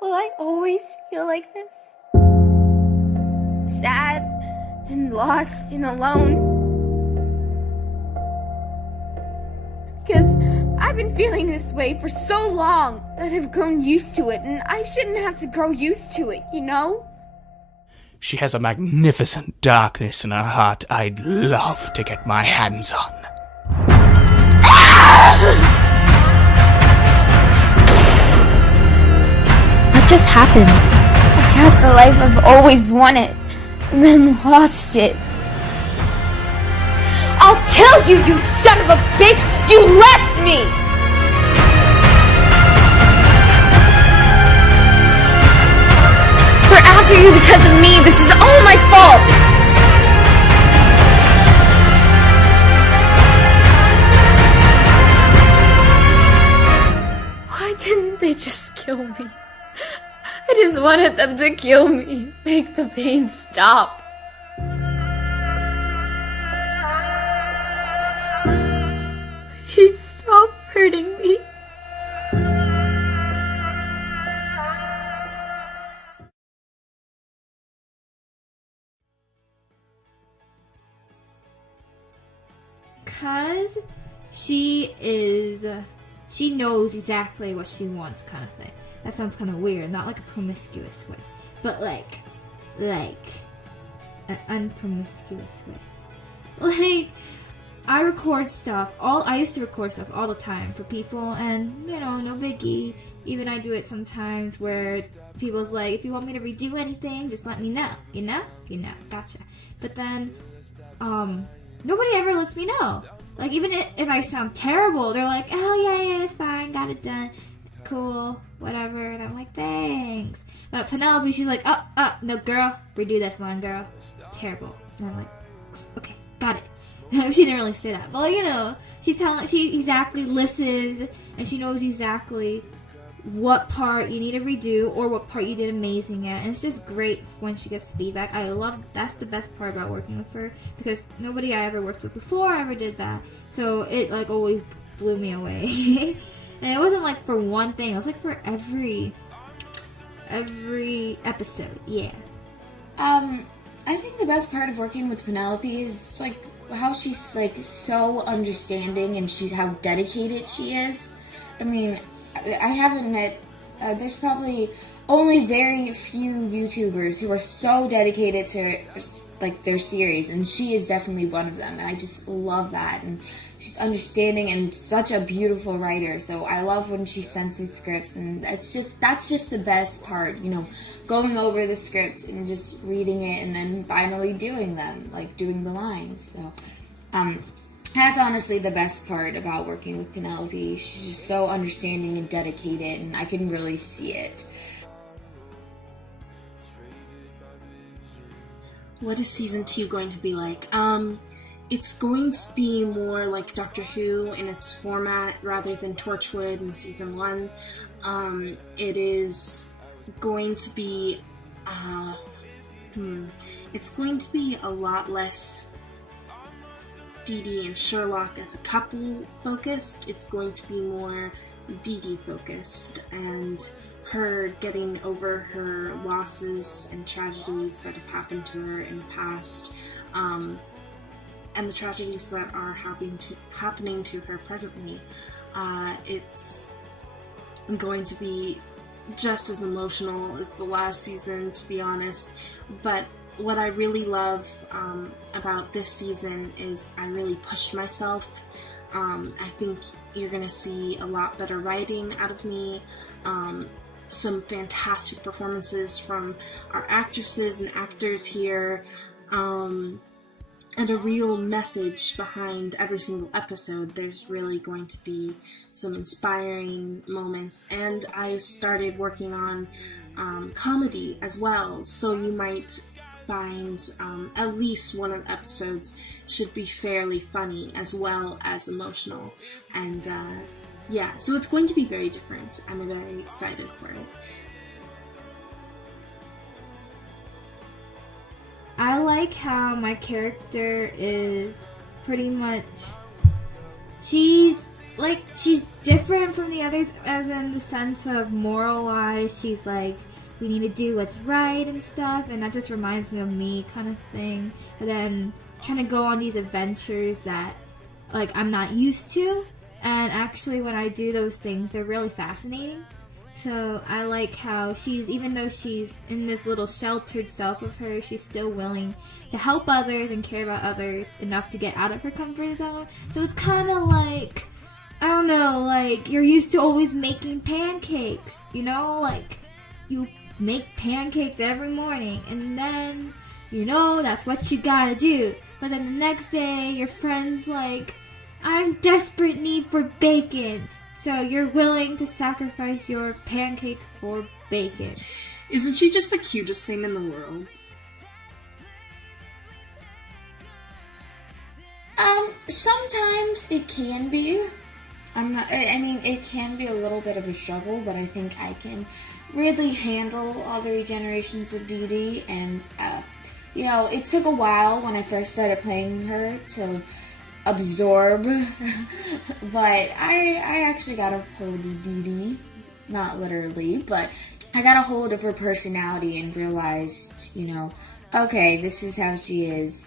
Will I always feel like this? Sad and lost and alone? Because I've been feeling this way for so long that I've grown used to it, and I shouldn't have to grow used to it, you know? She has a magnificent darkness in her heart I'd love to get my hands on. What just happened? I got the life I've always wanted, and then lost it. I'll kill you, you son of a bitch! You left me! For after you because of me, this is all my fault! Why didn't they just kill me? I just wanted them to kill me, make the pain stop. Please stop hurting me. Cause she knows exactly what she wants, kind of thing. That sounds kind of weird, not like a promiscuous way, but like an unpromiscuous way. Like, I record stuff, I used to record stuff all the time for people, and, you know, no biggie. Even I do it sometimes where people's like, if you want me to redo anything, just let me know, you know, gotcha. But then, nobody ever lets me know. Like, even if I sound terrible, they're like, oh yeah, it's fine, got it done, cool, whatever, and I'm like, thanks. But Penelope, she's like, no, girl, redo this one, girl, terrible. And I'm like, okay, got it. She didn't really say that, but like, you know, she exactly listens, and she knows exactly what part you need to redo or what part you did amazing at, and it's just great when she gets feedback. That's the best part about working with her, because nobody I ever worked with before ever did that, so it like always blew me away. And it wasn't like for one thing, it was like for every episode. Yeah. I think the best part of working with Penelope is like how she's like so understanding and how dedicated she is. I mean, I haven't met, there's probably only very few YouTubers who are so dedicated to like their series, and she is definitely one of them, and I just love that. And she's understanding and such a beautiful writer, so I love when she sends me scripts, and that's just the best part, you know, going over the script and just reading it and then finally doing them, like doing the lines. So that's honestly the best part about working with Penelope. She's just so understanding and dedicated, and I can really see it. What is season 2 going to be like? It's going to be more like Doctor Who in its format rather than Torchwood in season 1. It is going to be, it's going to be a lot less Dee Dee and Sherlock as a couple focused. It's going to be more Dee Dee focused, and her getting over her losses and tragedies that have happened to her in the past, and the tragedies that are happening to her presently. It's going to be just as emotional as the last season, to be honest, but what I really love about this season is I really pushed myself. I think you're going to see a lot better writing out of me, some fantastic performances from our actresses and actors here, and a real message behind every single episode. There's really going to be some inspiring moments, and I started working on comedy as well, so you might find at least one of the episodes should be fairly funny as well as emotional, and yeah, so it's going to be very different. I'm very excited for it. I like how my character is pretty much, she's like, she's different from the others as in the sense of moral-wise. She's like, we need to do what's right and stuff, and that just reminds me of me kind of thing. And then trying to go on these adventures that, like, I'm not used to. And actually, when I do those things, they're really fascinating. So I like how she's, even though she's in this little sheltered self of her, she's still willing to help others and care about others enough to get out of her comfort zone. So it's kind of like, I don't know, like you're used to always making pancakes, you know, like you make pancakes every morning and then, you know, that's what you gotta do. But then the next day, your friend's like, I'm desperate need for bacon. So you're willing to sacrifice your pancake for bacon. Isn't she just the cutest thing in the world? Sometimes it can be. I mean, it can be a little bit of a struggle, but I think I can really handle all the regenerations of Dee Dee, and, you know, it took a while when I first started playing her to absorb, but I actually got a hold of Dee Dee, not literally, but I got a hold of her personality and realized, you know, okay, this is how she is.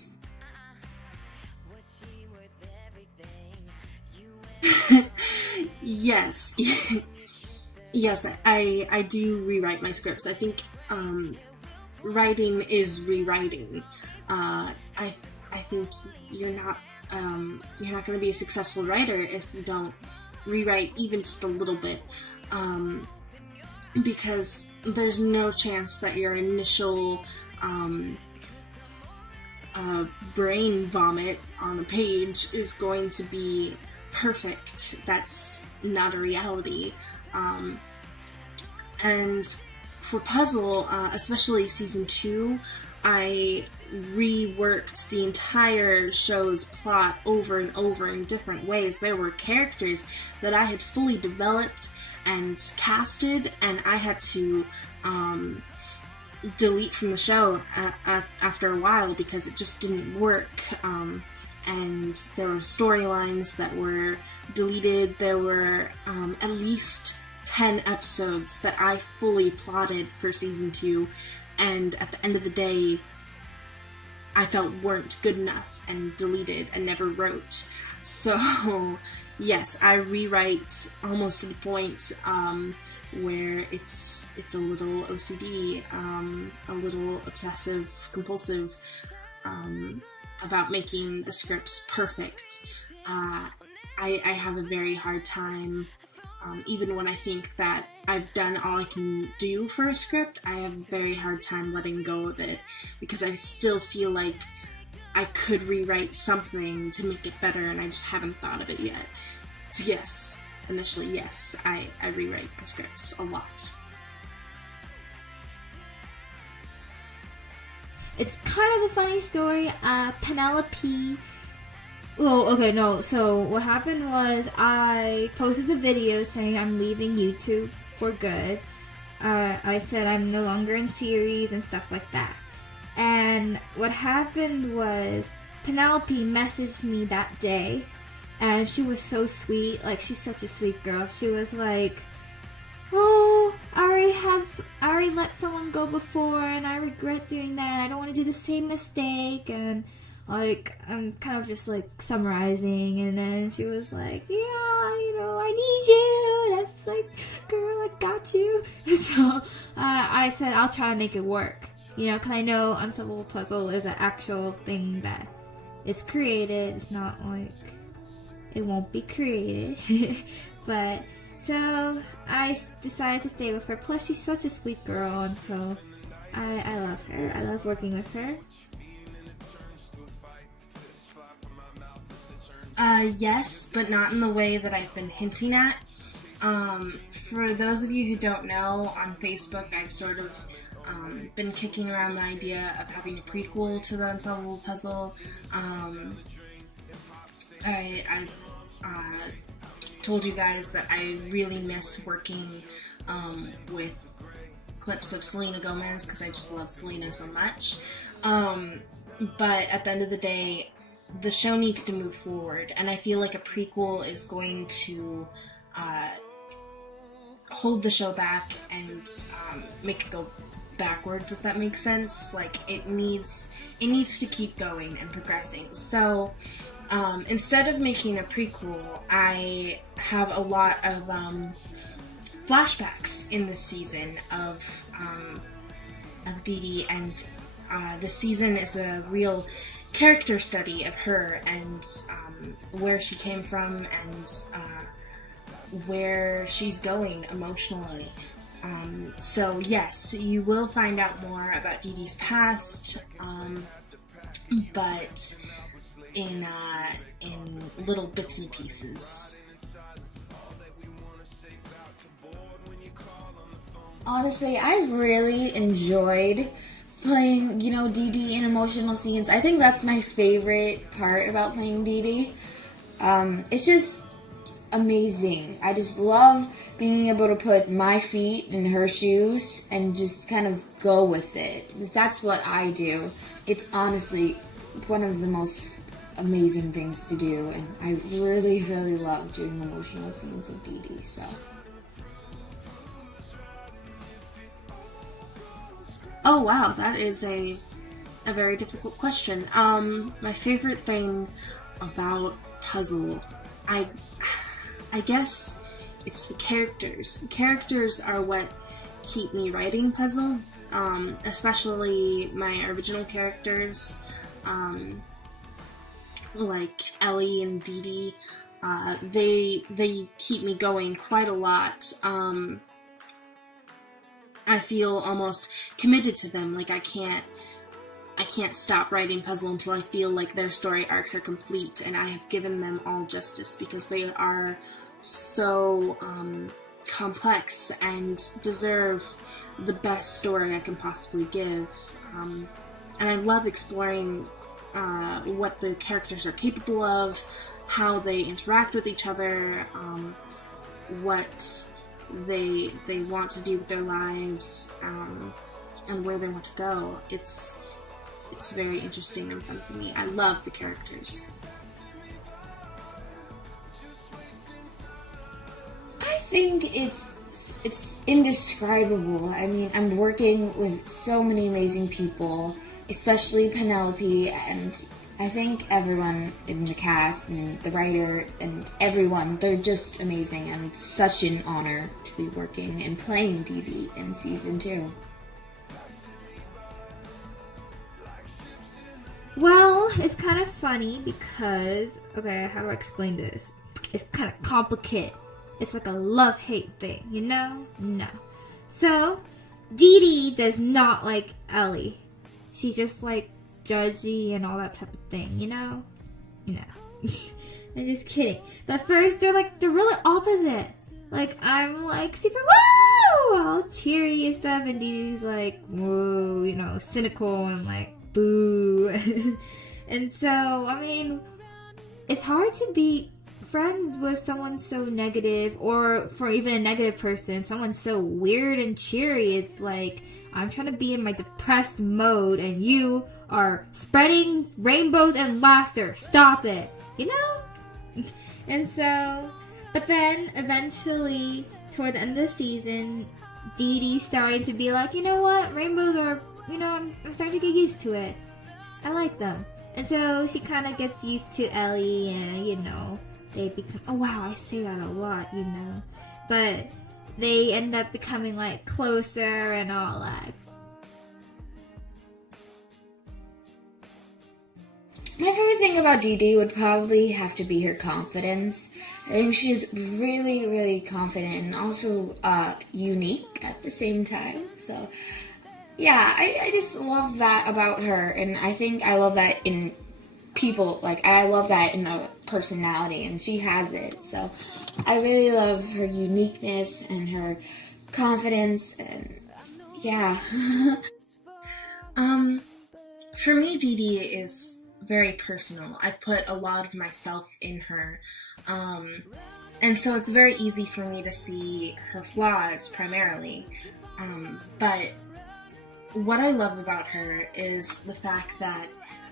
Yes. Yes, I do rewrite my scripts. I think writing is rewriting. I think you're not going to be a successful writer if you don't rewrite even just a little bit, because there's no chance that your initial brain vomit on a page is going to be perfect. That's not a reality. And for Puzzle, especially season 2, I reworked the entire show's plot over and over in different ways. There were characters that I had fully developed and casted, and I had to delete from the show after a while because it just didn't work. And there were storylines that were deleted. There were at least 10 episodes that I fully plotted for season 2, and at the end of the day, I felt weren't good enough and deleted and never wrote. So, yes, I rewrite almost to the point where it's a little OCD, a little obsessive, compulsive, about making the scripts perfect. I have a very hard time, even when I think that I've done all I can do for a script, I have a very hard time letting go of it, because I still feel like I could rewrite something to make it better, and I just haven't thought of it yet. So yes, initially yes, I rewrite my scripts a lot. It's kind of a funny story. Penelope... Well, okay, no. So what happened was I posted a video saying I'm leaving YouTube for good. I said I'm no longer in series and stuff like that. And what happened was Penelope messaged me that day, and she was so sweet. Like, she's such a sweet girl. She was like, oh, I already let someone go before, and I regret doing that. I don't want to do the same mistake. And like, I'm kind of just like summarizing, and then she was like, yeah, you know, I need you. And I was like, girl, I got you. And so I said I'll try and make it work. You know, because I know Unsolvable Puzzle is an actual thing that is created. It's not like it won't be created. But so I decided to stay with her. Plus, she's such a sweet girl, and so I love her. I love working with her. Yes, but not in the way that I've been hinting at. For those of you who don't know, on Facebook I've sort of been kicking around the idea of having a prequel to the Unsolvable Puzzle. I've told you guys that I really miss working with clips of Selena Gomez, because I just love Selena so much. But at the end of the day, the show needs to move forward, and I feel like a prequel is going to hold the show back and make it go backwards, if that makes sense. Like, it needs to keep going and progressing. So instead of making a prequel, I have a lot of flashbacks in this season of Dee Dee, and this season is a real character study of her and where she came from and where she's going emotionally. So yes, you will find out more about Dee Dee's past, but in little bits and pieces. Honestly, I really enjoyed playing, Dee Dee in emotional scenes. I think that's my favorite part about playing Dee Dee. It's just amazing. I just love being able to put my feet in her shoes and just kind of go with it. Because that's what I do. It's honestly one of the most amazing things to do, and I really, really love doing emotional scenes with Dee Dee, so. Oh wow, that is a very difficult question. My favorite thing about Puzzle, I guess it's the characters. The characters are what keep me writing Puzzle, especially my original characters, like Ellie and Dee Dee. They keep me going quite a lot. I feel almost committed to them. Like I can't stop writing Puzzle until I feel like their story arcs are complete and I have given them all justice, because they are so complex and deserve the best story I can possibly give. And I love exploring what the characters are capable of, how they interact with each other, what they want to do with their lives, and where they want to go. It's very interesting and fun for me. I love the characters. I think it's indescribable. I mean, I'm working with so many amazing people, especially Penelope, and I think everyone in the cast and the writer and everyone, they're just amazing, and it's such an honor to be working and playing Dee Dee in season 2. Well, it's kind of funny because, okay, how do I explain this? It's kind of complicated. It's like a love-hate thing, you know? No. So, Dee Dee does not like Ellie. She's just like judgy and all that type of thing, you know? No. I'm just kidding. But first, they're really opposite. Like, I'm like super woo, all cheery and stuff, and Dee Dee's like woo, cynical and like boo. And so, I mean, it's hard to be friends with someone so negative, or for even a negative person, someone so weird and cheery. It's like, I'm trying to be in my depressed mode and you are spreading rainbows and laughter. Stop it. And so, but then eventually, toward the end of the season, Dee Dee's starting to be like, you know what, rainbows are, I'm starting to get used to it. I like them. And so she kind of gets used to Ellie, and, they become, oh wow, I say that a lot, but they end up becoming like closer and all that. My favorite thing about Dee Dee would probably have to be her confidence. I think she's really, really confident and also unique at the same time. So, yeah, I just love that about her, and I think I love that in people. Like, I love that in the personality, and she has it. So, I really love her uniqueness and her confidence, and yeah. For me, Dee Dee is very personal. I've put a lot of myself in her, and so it's very easy for me to see her flaws primarily, but what I love about her is the fact that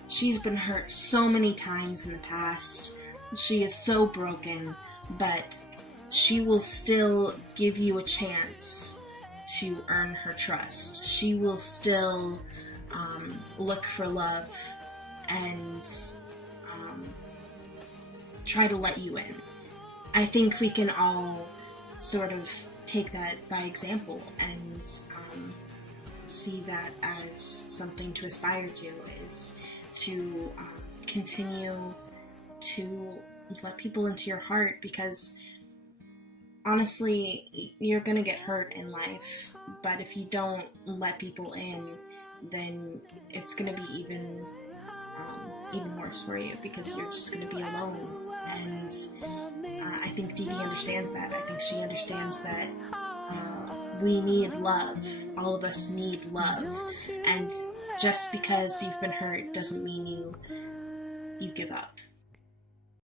she's been hurt so many times in the past. She is so broken, but she will still give you a chance to earn her trust. She will still look for love and try to let you in. I think we can all sort of take that by example and see that as something to aspire to, is to continue to let people into your heart, because honestly, you're gonna get hurt in life, but if you don't let people in, then it's gonna be even worse for you, because you're just gonna be alone. And I think Dee Dee understands that. I think she understands that we need love. All of us need love. And just because you've been hurt doesn't mean you give up.